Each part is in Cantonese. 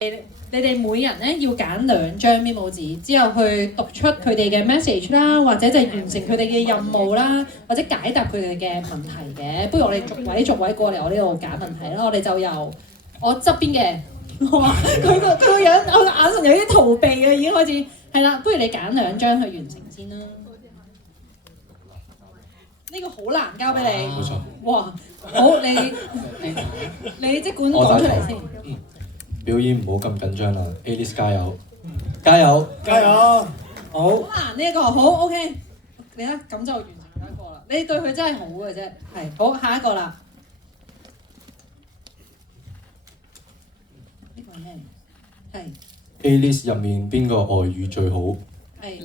你哋每人咧要揀2張 memo 紙，之後去讀出佢哋嘅 message 啦，或者就係完成佢哋嘅任務啦，或者解答佢哋嘅問題嘅。不如我哋逐位過嚟我呢度揀問題啦。我哋就由我側邊嘅，哇！佢個樣，我個眼神有啲逃避啊，已經開始係啦。不如你揀2張去完成先啦。呢個好難交俾你。冇錯。哇！好，你即管講出嚟先。表演唔好咁緊張啦 ，Alice 加油！加油！加油！好。好難呢一個，好 OK， 你咧咁就完成咗一個啦。你對佢真係好嘅啫，係好下一個啦。呢個係咩？係 Alice 入面邊個外語最好？係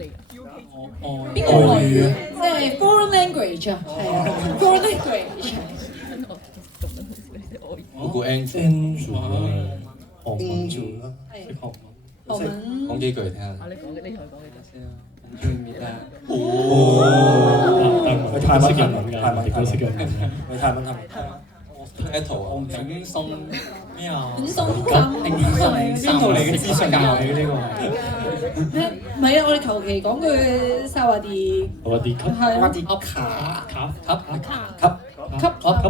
邊個外語？即係 foreign language 啊，係啊 ，foreign language。我估 Andrew 韓文做啦，係識韓文。韓文講幾句嚟聽下。你講嘅，你同佢講嘅先啊。佢泰文識日文㗎，泰文都識日文㗎。佢泰文係咪？Title 啊，永送咩啊？永送咁邊度嚟嘅資訊教你嘅呢個係？咩？唔係啊，我哋求其講句沙華啲，我啲級，係啊，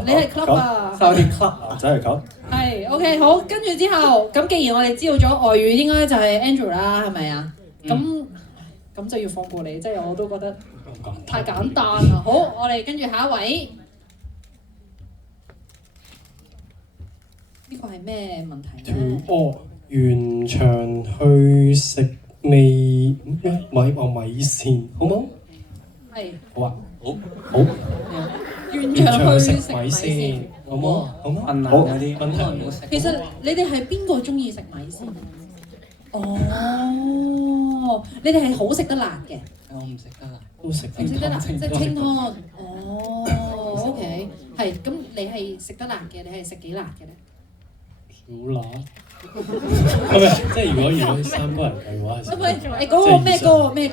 你係 club 啊？收啲 club 啊，真係咁。係 OK 好，跟住之後咁，既然我哋知道咗外語應該就係 Andrew 啦，係咪啊？咁就要放過你，即係我都覺得太簡單啦。好，我哋跟住下一位，呢個係咩問題咧？完場去食米線，好冇？係好啊，好，完場去食米米線線，，好冇？好冇？問好嗰啲問題。其實你哋係邊個中意食米線？哦，你哋係好食得辣嘅。我唔食得啦。都食唔食得辣，即係清湯。哦，OK，係咁，你係食得辣嘅，你係食幾辣嘅咧？少辣。係咪？即係如果3個人計嘅話係。喂，誒嗰個咩歌？咩歌？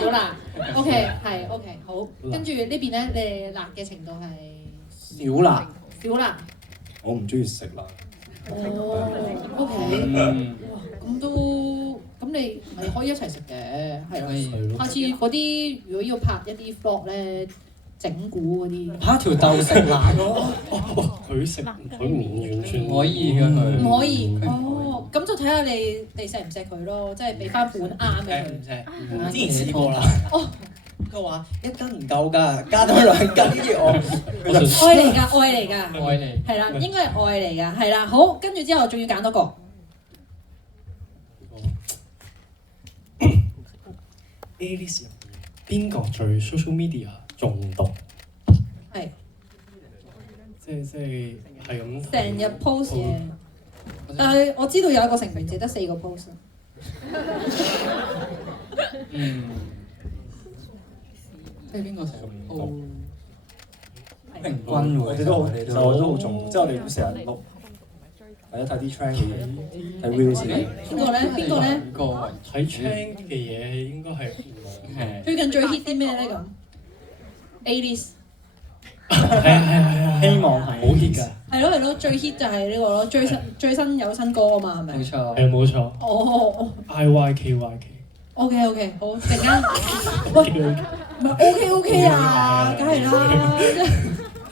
少辣。OK，係 OK，好。跟住呢邊咧，你辣嘅程度係少辣。少辣。我唔中意食辣。哦，OK，哇，咁你咪可以一齊食嘅，係咯。下次嗰啲如果要拍一啲 vlog 咧，整蠱嗰啲，拍條豆食辣咯。佢唔完全可以嘅佢。唔可以。哦，咁就睇下你哋錫唔錫佢咯，即係俾翻款啱嘅佢。之前試過啦。哦，佢話1斤唔夠㗎，加多2斤，跟住我愛嚟㗎，愛嚟㗎，愛你。係啦，應該係愛嚟㗎，係啦。好，跟住之後仲要揀多個。Alice 入邊邊個最 social media 中毒？係。即係咁。成日 post 嘢，但係我知道有一個成員只得4個 post。即係邊個成日報？平均我喎，哋都好，其實我都好重，即係我哋會成日錄，或者睇啲 trend 嘅嘢，睇 reels 嘅。邊個咧？邊個咧？睇 trend 嘅嘢應該係最近最 hit 啲咩咧咁？Alice 係啊，希望係好 hit 㗎。係咯，最 hit 就係呢個咯，最新有新歌啊嘛，係咪？冇錯。係冇錯。哦IYKYK。OK，好，陣間喂，唔係 OK 啊，梗係啦，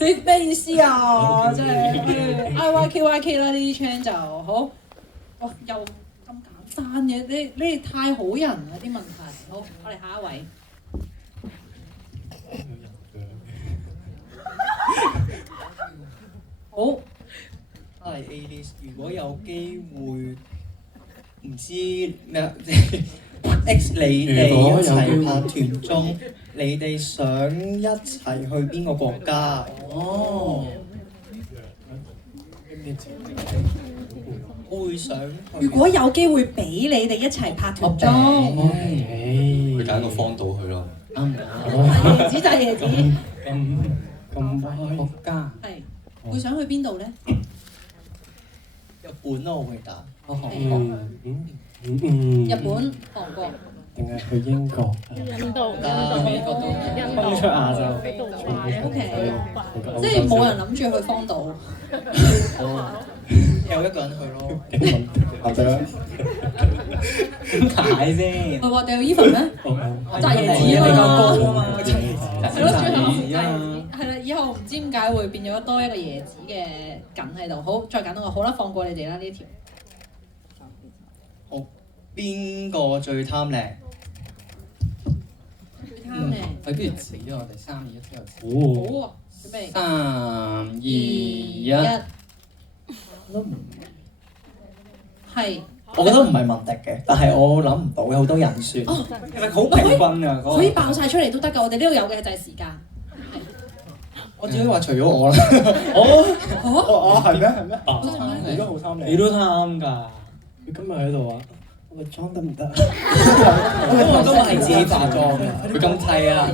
你咩意思啊？真係 IYKYK 啦，呢啲 channel 就好。哇，又咁簡單嘅，你哋太好人啦啲問題。好，我哋下一位。好。係 Alice，如果有機會唔知咩啊，X 你哋一齊拍團中，你哋想一齊去邊個國家？哦，會想去。如果有機會俾你哋一齊拍團裝，佢揀個荒島去咯。椰子就係椰子。咁國家係，會想去邊度咧？日本咯，我會答。韓國。日本、韓國。定係去英國？印度、美國都衝出亞洲。 OK，即係冇人諗住去荒島。有一個人去咯。問得啦。點解先？唔係話掉 even 咩？摘椰子啊嘛。係咯，最後係啦，以後唔知點解會變咗多一個椰子嘅梗喺度。好，再揀多個，好啦，放過你哋啦呢條。好，邊個最貪靚？啱嘅。不如指我哋3、2、1之後指。好啊，準備。 3、2、1。係。我覺得唔係文迪嘅，但係我諗唔到有好多人選。哦，其實好平均㗎，嗰個。可以爆晒出嚟都得㗎，我哋呢度有嘅就係時間。我只可以話除咗我啦。哦，係咩？係咩？你都好貪靚。你都貪㗎。你今日喺度啊？我裝得唔得？我都係自己化妝嘅。佢今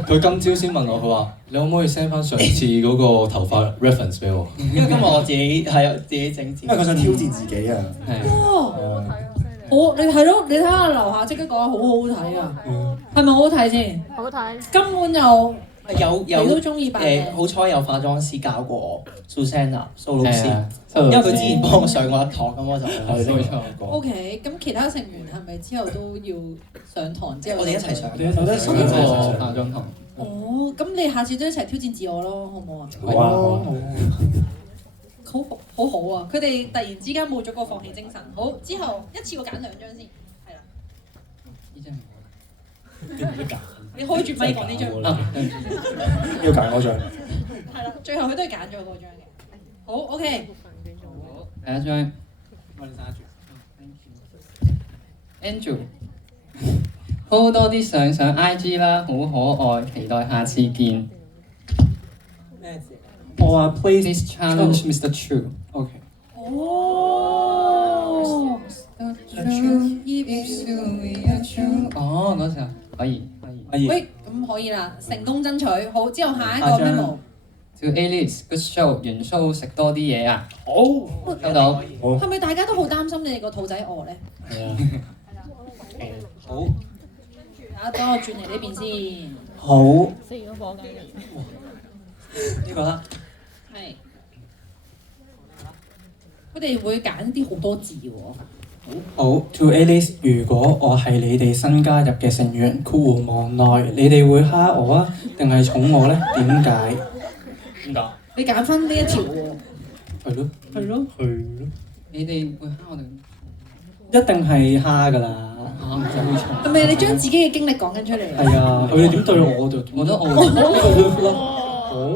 佢今朝先問我，佢話：你可唔可以 send 翻上次嗰個頭髮 reference 俾我？因為今日我自己自己整自己。因為佢想挑戰自己啊。哇！好，你係咯，你睇下樓下即刻講好好睇啊！係咪好好睇先？好睇。根本就有你都中意扮嘅。好彩有化妝師教過我 Susanna 蘇老師，因因為佢之前幫我上過一堂，咁我就冇錯。 OK，咁其他成員係咪之後都要上堂之後？我哋一齊上。我哋一齊上化妝堂。哦，咁你下次都一齊挑戰自我咯，好唔好啊？好啊！好好啊！佢哋突然之間冇咗個放棄精神。好，之後一次過揀2張先，係啦。呢張你唔識揀。你開住咪講呢張。要揀嗰張。係啦，最後佢都係揀咗嗰張嘅。好 ，OK。第一張，我哋揸住。Angel， po 多啲相上 IG 啦，好可愛，期待下次見。咩字？我話 Please challenge Mr. True。OK。哦。哦，嗰時候可以。喂，咁可以啦，成功爭取。好，之後下一個 memo。叫 Alice Good Show，完 show 食多啲嘢啊！好。收到。係咪大家都好擔心你哋個肚仔餓咧？係啊。好。等我轉嚟呢邊先。好。4個火雞面。呢個啦。係。佢哋會揀啲好多字喎。好 ，To Alice， 如果我係你哋新加入嘅成員，括弧望內，你哋會蝦我啊，定係寵我咧？點解？點解？你揀翻呢一條喎。係咯。係咯。你哋會蝦我哋？一定係蝦㗎啦。唔使好重。係咪你將自己嘅經歷講緊出嚟啊？係啊，佢哋點對我就我都愛。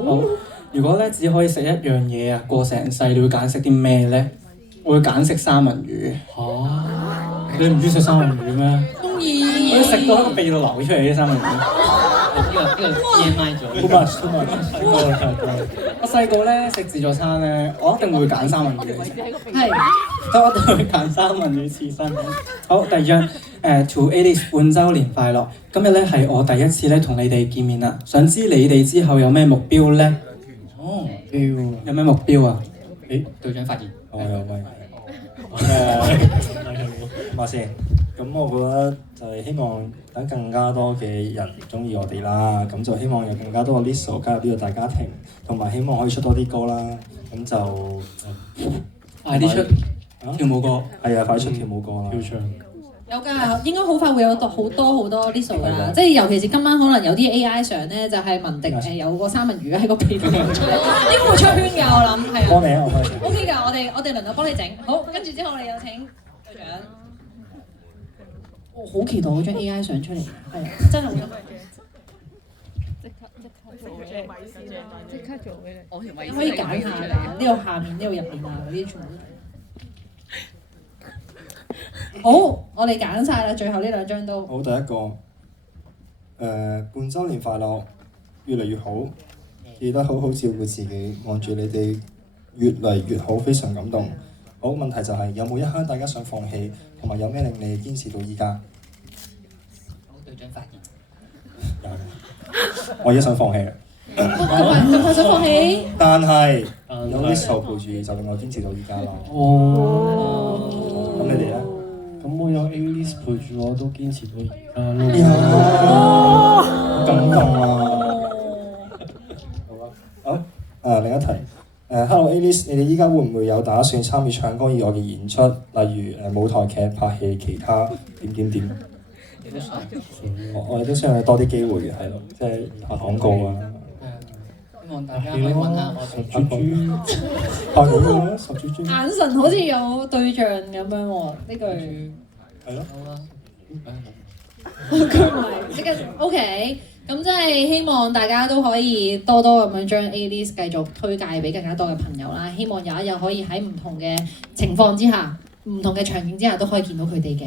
好，如果咧只可以食一樣嘢啊，過成世，你會揀食啲咩咧？我會揀食三文魚。你唔中意食三文魚咩？中意。我食到喺個鼻度流出嚟啲三文魚。呢個 TMI 咗。Too much。我細個咧食自助餐咧，我一定會揀三文魚。係。所以我一定會揀三文魚刺身。好，第二張To Alice 半週年快樂！今日咧係我第一次咧同你哋見面啦，想知你哋之後有咩目標咧？哦，有咩目標啊？隊長發言。我有咪話先，咁我覺得就係希望等更加多嘅人中意我哋啦，咁就希望有更加多嘅 Lizzo 加入呢個大家庭，同埋希望可以出多啲歌啦，咁就快啲出跳舞歌。係啊，快啲出跳舞歌啦！有㗎，應該好快會有好多 Lizzo 㗎啦，即係尤其是今晚可能有啲 AI 相咧，就係文迪有個三文魚喺個鼻度出嚟，應該會出圈㗎，我諗係啊。幫你啊，我幫你。OK 㗎，我哋輪流幫你整。好，跟住之後我哋有請隊長。我好期待嗰張 AI 相出嚟，係啊，真係好得。即刻做俾你。你可以揀下㗎，呢度下面、呢度入邊啊，嗰啲全部都。好，我哋揀晒啦，最後呢2張都。好，第一個半週年快樂，越嚟越好，記得好好照顧自己，望住你哋越嚟越好，非常感動。好，問題就係有冇一刻大家想放棄，同埋有咩令你堅持到依家？好，隊長發言。我而家想放棄啦。咁快想放棄？但係有Lizzo陪住就令我堅持到依家啦。哦。咁你哋咧？咁我有 A-list 陪住我都堅持到而家咯。好感動啊！好另一題Hello A-list， 你哋依家會唔會有打算參與唱歌以外嘅演出，例如舞台劇、拍戲、其他點？我哋都想有多啲機會嘅，係咯，即係拍廣告啊。希望大家可以揾下我哋。拍廣告啦，十豬豬。眼神好似有對象咁樣喎，呢句係咯。好啦。佢唔係即刻 OK。咁即係希望大家都可以多多咁樣將 A-list 繼續推介俾更加多嘅朋友啦。希望有一日可以喺唔同嘅情況之下、唔同嘅場景之下都可以見到佢哋嘅。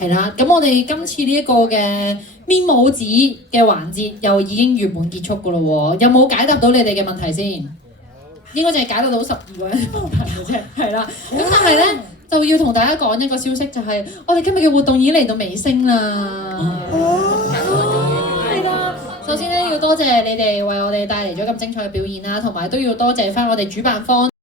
係啦，咁我哋今次呢一個嘅咪帽子嘅環節又已經圓滿結束㗎咯喎。有冇解答到你哋嘅問題先？應該淨係解答到12個人問題嘅啫。係啦，咁但係咧就要同大家講一個消息，就係我哋今日嘅活動已經嚟到尾聲啦。首先咧，要多謝你哋為我哋帶嚟咗咁精彩嘅表演啦，同埋都要多謝翻我哋主辦方。